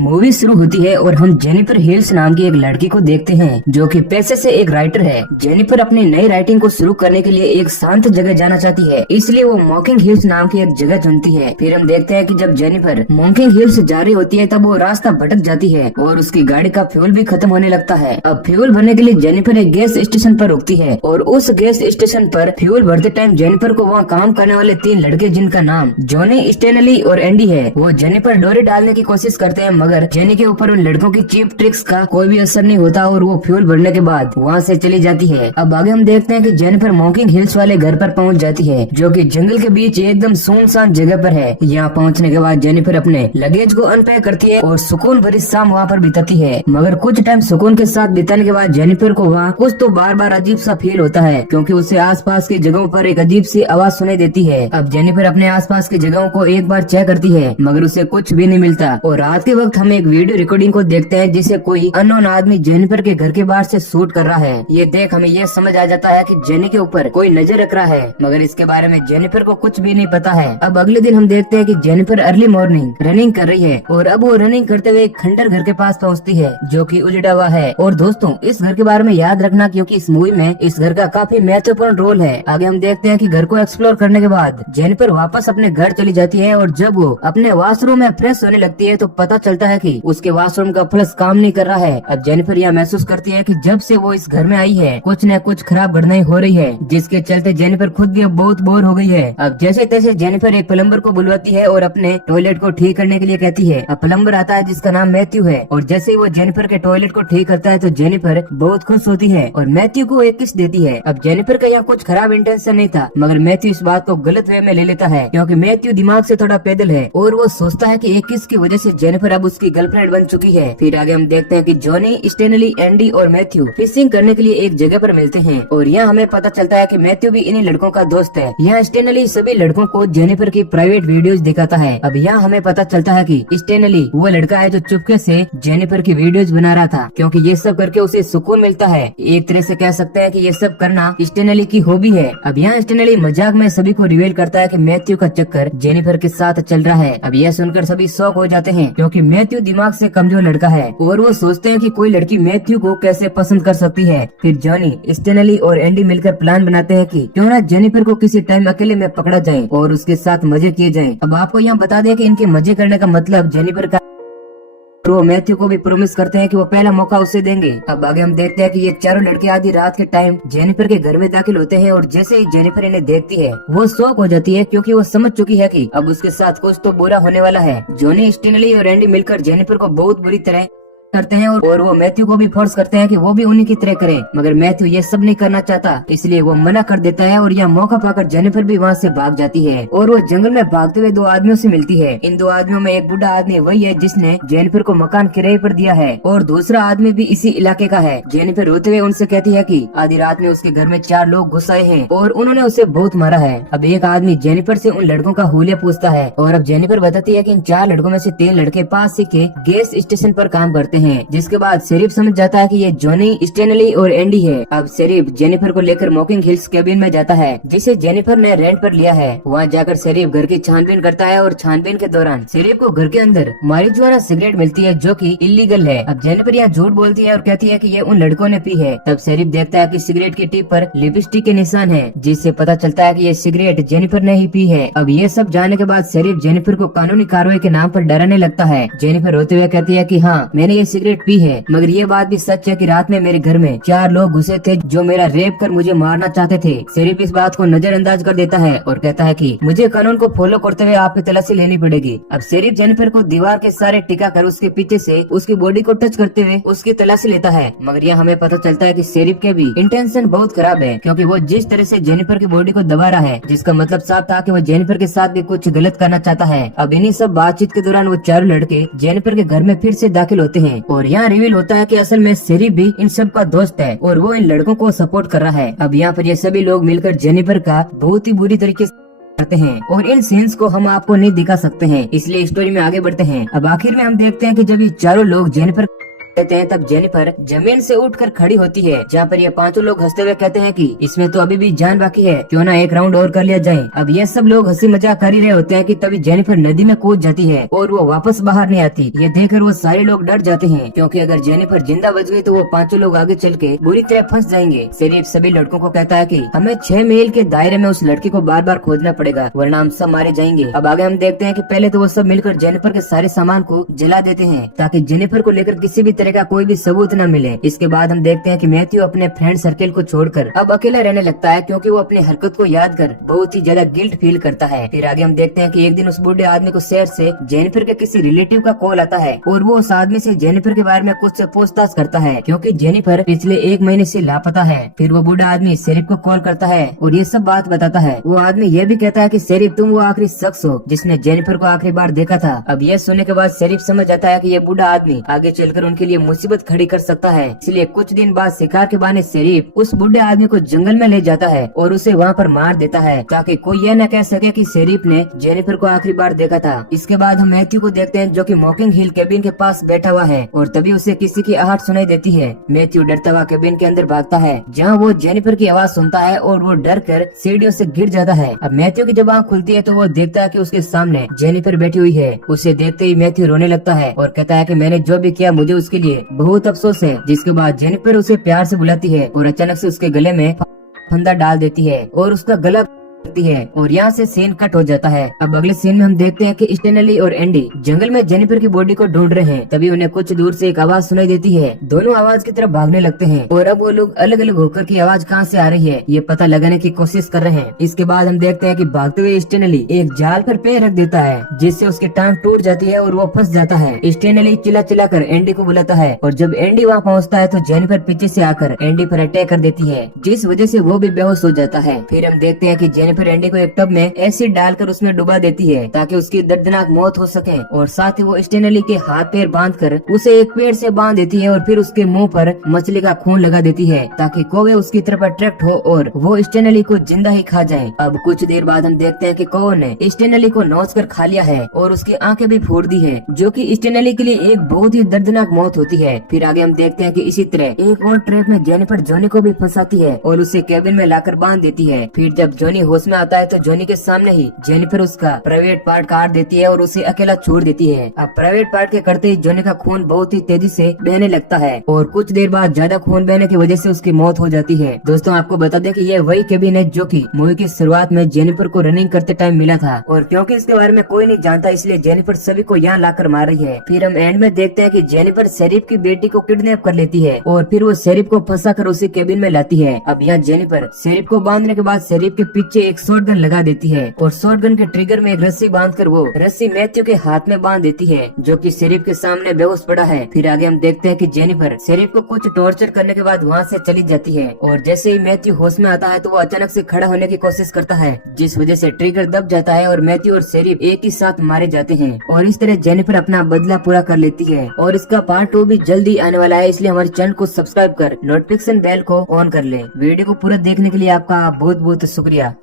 Movie शुरू होती है और हम जेनिफर हिल्स नाम की एक लड़की को देखते हैं जो कि पेशे से एक राइटर है। जेनिफर अपनी नई राइटिंग को शुरू करने के लिए एक शांत जगह जाना चाहती है, इसलिए वो मॉकिंग हिल्स नाम की एक जगह चुनती है। फिर हम देखते हैं कि जब जेनिफर मॉकिंग हिल्स जा रही होती है तब वो रास्ता भटक जाती है और उसकी गाड़ी का फ्यूल भी खत्म होने लगता है। अब फ्यूल भरने के लिए जेनिफर एक गैस स्टेशन पर रुकती है और उस गैस स्टेशन पर फ्यूल भरते टाइम जेनिफर को वहाँ काम करने वाले 3 लड़के जिनका नाम जॉनी, स्टेनली और एंडी है, वो जेनिफर डोरी डालने की कोशिश करते हैं, मगर जेनी के ऊपर उन लड़कों की चीप ट्रिक्स का कोई भी असर नहीं होता और वो फ्यूल भरने के बाद वहाँ से चली जाती है। अब आगे हम देखते हैं कि जेनिफर मॉकिंग हिल्स वाले घर पर पहुँच जाती है जो कि जंगल के बीच एकदम सुनसान जगह पर है। यहाँ पहुँचने के बाद जेनिफर अपने लगेज को अनपैक करती है और सुकून भरी शाम वहाँ पर बिताती है। मगर कुछ टाइम सुकून के साथ बिताने के बाद जेनिफर को वहाँ कुछ तो बार बार अजीब सा फील होता है, क्योंकि उसे आसपास की जगहों पर एक अजीब सी आवाज सुनाई देती है। अब जेनिफर अपने आसपास की जगहों को एक बार चेक करती है, मगर उसे कुछ भी नहीं मिलता और रात के वक्त हम एक वीडियो रिकॉर्डिंग को देखते हैं जिसे कोई अननोन आदमी जेनिफर के घर के बाहर से शूट कर रहा है। ये देख हमें ये समझ आ जाता है कि जेनी के ऊपर कोई नजर रख रहा है, मगर इसके बारे में जेनिफर को कुछ भी नहीं पता है। अब अगले दिन हम देखते हैं कि जेनिफर अर्ली मॉर्निंग रनिंग कर रही है और अब वो रनिंग करते हुए एक खंडर घर के पास पहुँचती है जो कि उजड़ा हुआ है। और दोस्तों, इस घर के बारे में याद रखना क्योंकि इस मूवी में इस घर का काफी महत्वपूर्ण रोल है। आगे हम देखते हैं कि घर को एक्सप्लोर करने के बाद जेनिफर वापस अपने घर चली जाती है और जब वो अपने वॉशरूम में फ्रेश होने लगती है तो पता चलता है कि उसके वॉशरूम का फ्लश काम नहीं कर रहा है। अब जेनिफर यह महसूस करती है कि जब से वो इस घर में आई है कुछ न कुछ खराब घटनाएं हो रही है, जिसके चलते जेनिफर खुद भी अब बहुत बोर हो गई है। अब जैसे तैसे जेनिफर एक प्लम्बर को बुलवाती है और अपने टॉयलेट को ठीक करने के लिए कहती है। अब प्लम्बर आता है जिसका नाम मैथ्यू है और जैसे ही वो जेनिफर के टॉयलेट को ठीक करता है तो जेनिफर बहुत खुश होती है और मैथ्यू को एक किस देती है। अब जेनिफर का यहाँ कुछ खराब इंटेंशन नहीं था, मगर मैथ्यू इस बात को गलत वे में ले लेता है क्योंकि मैथ्यू दिमाग से थोड़ा पैदल है और वो सोचता है कि एक किस की वजह से जेनिफर अब उसकी गर्लफ्रेंड बन चुकी है। फिर आगे हम देखते हैं कि जॉनी, स्टेनली, एंडी और मैथ्यू फिशिंग करने के लिए एक जगह पर मिलते हैं और यहाँ हमें पता चलता है कि मैथ्यू भी इन्हीं लड़कों का दोस्त है। यहाँ स्टेनली सभी लड़कों को जेनिफर की प्राइवेट वीडियोस दिखाता है। अब यहाँ हमें पता चलता है कि स्टेनली वो लड़का है जो चुपके से जेनिफर की वीडियोस बना रहा था, क्योंकि ये सब करके उसे सुकून मिलता है। एक तरह से कह सकते हैं कि ये सब करना स्टेनली की हॉबी है। अब यहाँ स्टेनली मजाक में सभी को रिवील करता है कि मैथ्यू का चक्कर जेनिफर के साथ चल रहा है। अब यह सुनकर सभी शॉक हो जाते हैं क्योंकि मैथ्यू दिमाग से कमजोर लड़का है और वो सोचते हैं कि कोई लड़की मैथ्यू को कैसे पसंद कर सकती है। फिर जॉनी, स्टेनली और एंडी मिलकर प्लान बनाते हैं कि क्यों ना जेनिफर को किसी टाइम अकेले में पकड़ा जाए और उसके साथ मजे किए जाएं। अब आपको यहाँ बता दें कि इनके मजे करने का मतलब जेनिफर का वो मैथ्यू को भी प्रॉमिस करते हैं कि वो पहला मौका उसे देंगे। अब आगे हम देखते हैं कि ये चारों लड़के आधी रात के टाइम जेनिफर के घर में दाखिल होते हैं और जैसे ही जेनिफर इन्हें देखती है वो शॉक हो जाती है क्योंकि वो समझ चुकी है कि अब उसके साथ कुछ तो बुरा होने वाला है। जॉनी, स्टेनली और एंडी मिलकर जेनिफर को बहुत बुरी तरह करते हैं और वो मैथ्यू को भी फोर्स करते हैं कि वो भी उन्हीं की तरह करे, मगर मैथ्यू ये सब नहीं करना चाहता, इसलिए वो मना कर देता है और यह मौका पाकर जेनिफर भी वहाँ से भाग जाती है और वो जंगल में भागते हुए 2 आदमियों से मिलती है। इन 2 आदमियों में एक बूढ़ा आदमी वही है जिसने जेनिफर को मकान किराए पर दिया है और दूसरा आदमी भी इसी इलाके का है। जेनिफर रोते हुए उनसे कहती है कि आधी रात में उसके घर में 4 लोग घुस आए हैं और उन्होंने उसे बहुत मारा है। अब एक आदमी जेनिफर से उन लड़कों का हुलिया पूछता है और अब जेनिफर बताती है कि इन 4 लड़कों में से 3 लड़के पास ही के गैस स्टेशन पर काम करते हैं, जिसके बाद शेरिफ समझ जाता है कि ये जॉनी, स्टेनली और एंडी है। अब शेरिफ जेनिफर को लेकर मॉकिंग हिल्स केबिन में जाता है जिसे जेनिफर ने रेंट पर लिया है। वहाँ जाकर शेरिफ घर की छानबीन करता है और छानबीन के दौरान शेरिफ को घर के अंदर मारिजुआना सिगरेट मिलती है जो कि इलीगल है। अब जेनिफर यहाँ झूठ बोलती है और कहती है कि ये उन लड़कों ने पी है। तब शेरिफ देखता है कि सिगरेट की टिप पर लिपस्टिक के निशान है, जिससे पता चलता है कि ये सिगरेट जेनिफर ने ही पी है। अब ये सब जानने के बाद शेरिफ जेनिफर को कानूनी कार्रवाई के नाम पर डराने लगता है। जेनिफर रोते हुए कहती है कि हाँ, मैंने ये सिगरेट पी है, मगर ये बात भी सच है कि रात में मेरे घर में 4 लोग घुसे थे जो मेरा रेप कर मुझे मारना चाहते थे। शेरिफ इस बात को नजरअंदाज कर देता है और कहता है कि मुझे कानून को फॉलो करते हुए आपकी तलाशी लेनी पड़ेगी। अब शेरिफ जेनिफर को दीवार के सारे टिका कर उसके पीछे से उसकी बॉडी को टच करते हुए उसकी तलाशी लेता है, मगर यहाँ हमें पता चलता है कि शेरिफ के भी इंटेंशन बहुत खराब है, क्योंकि वो जिस तरह से जेनिफर की बॉडी को दबा रहा है जिसका मतलब साफ था कि वो जेनिफर के साथ भी कुछ गलत करना चाहता है। अब इन्हीं सब बातचीत के दौरान वो 4 लड़के जेनिफर के घर में फिर से दाखिल होते हैं और यहाँ रिवील होता है कि असल में शेरिफ भी इन सब का दोस्त है और वो इन लड़कों को सपोर्ट कर रहा है। अब यहाँ पर ये सभी लोग मिलकर जेनिफर का बहुत ही बुरी तरीके से करते हैं और इन सीन्स को हम आपको नहीं दिखा सकते हैं, इसलिए स्टोरी में आगे बढ़ते हैं। अब आखिर में हम देखते हैं कि जब ये चारों लोग जेनिफर कहते हैं तब जेनिफर जमीन से उठकर खड़ी होती है, जहाँ पर ये पांचों लोग हंसते हुए कहते हैं कि इसमें तो अभी भी जान बाकी है, क्यों ना एक राउंड और कर लिया जाए। अब ये सब लोग हंसी मजाक कर ही रहे होते हैं कि तभी जेनिफर नदी में कूद जाती है और वो वापस बाहर नहीं आती। ये देखकर वो सारे लोग डर जाते हैं, क्योंकि अगर जेनिफर जिंदा बच गई तो वो पांचों लोग आगे चल के बुरी तरह फंस जाएंगे। शेरिफ सभी लड़कों को कहता है कि हमें 6 मील के दायरे में उस लड़की को बार बार खोजना पड़ेगा, वरना हम सब मारे जाएंगे। अब आगे हम देखते हैं कि पहले तो वो सब मिलकर जेनिफर के सारे सामान को जला देते हैं, ताकि जेनिफर को लेकर किसी भी तरह का कोई भी सबूत न मिले। इसके बाद हम देखते हैं कि मैथ्यू अपने फ्रेंड सर्किल को छोड़कर अब अकेला रहने लगता है, क्योंकि वो अपनी हरकत को याद कर बहुत ही ज्यादा गिल्ट फील करता है। फिर आगे हम देखते हैं कि एक दिन उस बूढ़े आदमी को शहर से जेनिफर के किसी रिलेटिव का कॉल आता है और वो उस आदमी से जेनिफर के बारे में कुछ पूछताछ करता है, क्योंकि जेनिफर पिछले 1 महीने से लापता है। फिर वो बूढ़ा आदमी शेरिफ को कॉल करता है और ये सब बात बताता है। वो आदमी ये भी कहता है कि शेरिफ तुम वो आखिरी शख्स हो जिसने जेनिफर को आखिरी बार देखा था। अब ये सुनने के बाद शेरिफ समझ जाता है कि ये बूढ़ा आदमी आगे चलकर उनके लिए मुसीबत खड़ी कर सकता है। इसलिए कुछ दिन बाद शिकार के बहाने शेरिफ उस बूढ़े आदमी को जंगल में ले जाता है और उसे वहाँ पर मार देता है, ताकि कोई यह न कह सके कि शेरिफ ने जेनिफर को आखिरी बार देखा था। इसके बाद हम मैथ्यू को देखते हैं, जो कि मॉकिंग हिल केबिन के पास बैठा हुआ है और तभी उसे किसी की आहट सुनाई देती है। मैथ्यू डरता हुआ केबिन के अंदर भागता है, जहाँ वो जेनिफर की आवाज सुनता है और वो डर कर सीढ़ियों से गिर जाता है। अब मैथ्यू की जब आँख खुलती है तो वो देखता है कि उसके सामने जेनिफर बैठी हुई है। उसे देखते ही मैथ्यू रोने लगता है और कहता है कि मैंने जो भी किया मुझे उसके लिए बहुत अफसोस है। जिसके बाद जेनिफर उसे प्यार से बुलाती है और अचानक से उसके गले में फंदा डाल देती है और उसका गला करती है और यहाँ से सीन कट हो जाता है। अब अगले सीन में हम देखते हैं कि स्टेनली और एंडी जंगल में जेनिफर की बॉडी को ढूंढ रहे हैं। तभी उन्हें कुछ दूर से एक आवाज सुनाई देती है। दोनों आवाज की तरफ भागने लगते हैं और अब वो लोग अलग अलग होकर की आवाज कहाँ से आ रही है ये पता लगाने की कोशिश कर रहे हैं। इसके बाद हम देखते हैं कि भागते हुए स्टेनली एक जाल पर पैर रख देता है, जिससे उसकी टांग टूट जाती है और वो फंस जाता है। स्टेनली चिल्ला चिल्ला कर एंडी को बुलाता है और जब एंडी वहाँ पहुँचता है तो जेनिफर पीछे से आकर एंडी पर अटैक कर देती है, जिस वजह से वो भी बेहोश हो जाता है। फिर हम देखते हैं कि जेनिफर एंडी को एक टब में एसिड डालकर उसमें डुबा देती है, ताकि उसकी दर्दनाक मौत हो सके और साथ ही वो स्टेनली के हाथ पैर बांधकर उसे एक पेड़ से बांध देती है और फिर उसके मुंह पर मछली का खून लगा देती है, ताकि कौवे उसकी तरफ अट्रैक्ट हो और वो स्टेनली को जिंदा ही खा जाए। अब कुछ देर बाद हम देखते हैं कि कौवे ने स्टेनली को नोच कर खा लिया है और उसकी आंखें भी फोड़ दी है, जो कि स्टेनली के लिए एक बहुत ही दर्दनाक मौत होती है। फिर आगे हम देखते हैं कि इसी तरह एक और ट्रैप में जेनिफर जॉनी को भी फंसाती है और उसे केबिन में लाकर बांध देती है। फिर जब जॉनी होश में आता है तो जॉनी के सामने ही जेनिफर उसका प्राइवेट पार्ट काट देती है और उसे अकेला छोड़ देती है। अब प्राइवेट पार्ट के करते ही जॉनी का खून बहुत ही तेजी से बहने लगता है और कुछ देर बाद ज्यादा खून बहने की वजह से उसकी मौत हो जाती है। दोस्तों आपको बता दें कि ये वही केबिन है जो कि मूवी की शुरुआत में जेनिफर को रनिंग करते टाइम मिला था और क्योंकि इसके बारे में कोई नहीं जानता इसलिए जेनिफर सभी को यहाँ लाकर मार रही है। फिर हम एंड में देखते हैं कि जेनिफर शेरिफ की बेटी को किडनैप कर लेती है और फिर वो शेरिफ को फंसा कर उसे केबिन में लाती है। अब यहाँ जेनिफर शेरिफ को बांधने के बाद शेरिफ के पीछे एक शॉटगन लगा देती है और शॉटगन के ट्रिगर में एक रस्सी बांधकर वो रस्सी मैथ्यू के हाथ में बांध देती है, जो कि शेरिफ के सामने बेहोश पड़ा है। फिर आगे हम देखते हैं कि जेनिफर शेरिफ को कुछ टॉर्चर करने के बाद वहाँ से चली जाती है और जैसे ही मैथ्यू होश में आता है तो वो अचानक से खड़ा होने की कोशिश करता है, जिस वजह से ट्रिगर दब जाता है और मैथ्यू और शेरिफ एक ही साथ मारे जाते हैं और इस तरह जेनिफर अपना बदला पूरा कर लेती है। और इसका पार्ट 2 भी जल्दी आने वाला है, इसलिए हमारे चैनल को सब्सक्राइब कर नोटिफिकेशन बेल को ऑन कर ले। वीडियो को पूरा देखने के लिए आपका बहुत बहुत शुक्रिया।